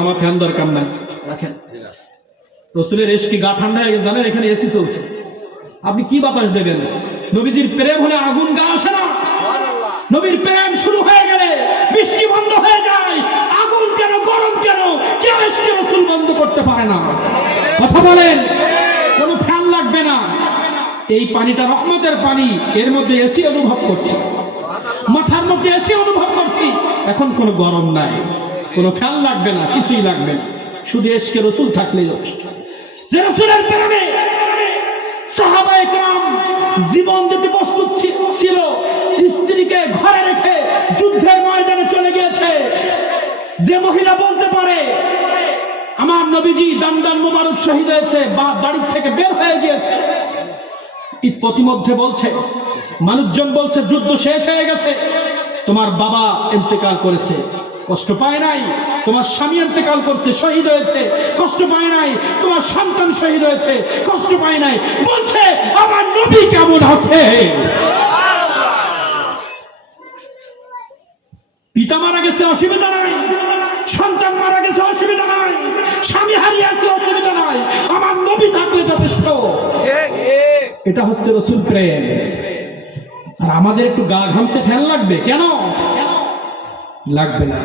আমার ফ্যান দরকার নাই, রাখেন। রসুলের এশকে গা ঠান্ডা হয়ে গেছে, জানেন এখানে এসি চলছে, আপনি কি বাতাস দেবেন? নবীজির প্রেম হলে আগুন গা আসে না? নবীর প্রেম শুরু হয়ে গেলে বৃষ্টি বন্ধ হয়ে যায়, আগুন কেন গরম কেন কেউ এশকে রসুল বন্ধ করতে পারে না। কথা বলেন, কোনো ফ্যান লাগবে না। এই পানিটা রহমতের পানি, এর মধ্যে এসি অনুভব করছি, মাথার মধ্যে এসি অনুভব করছি, এখন কোনো গরম নাই, কোনো ফ্যান লাগবে না, কিছুই লাগবে না, শুধু এশকে রসুল থাকলেই যথেষ্ট। যে রসুলের প্রেমে সাহাবায়ে কেরাম জীবন দিতে প্রস্তুত ছিল, স্ত্রীকে ঘরে রেখে যুদ্ধের ময়দানে চলে গিয়েছে। যে মহিলা বলতে পারে আমার নবীজি দান মোবারক শহীদ হয়েছে বা বাড়ি থেকে বের হয়ে গিয়েছে, প্রতিমধ্যে বলছে, মানুষজন বলছে যুদ্ধ শেষ হয়ে গেছে, তোমার বাবা ইন্তেকাল করেছে, কষ্ট পায় নাই, তোমার স্বামী ইন্তেকাল করছে, শহীদ হয়েছে, কষ্ট পায় নাই, তোমার সন্তান শহীদ হয়েছে, কষ্ট পায় নাই, বলছে আমার নবী কেমন আছে? পিতা মারা গেছে, অসুবিধা নাই, সন্তান মারা গেছে, অসুবিধা নাই, স্বামী হারিয়েছে, অসুবিধা নাই, আমার নবী থাকলে যথেষ্ট। এটা হচ্ছে রসুল প্রেম। আর আমাদের একটু গা ঘামছে ফ্যান লাগবে কেন? লাগবে না।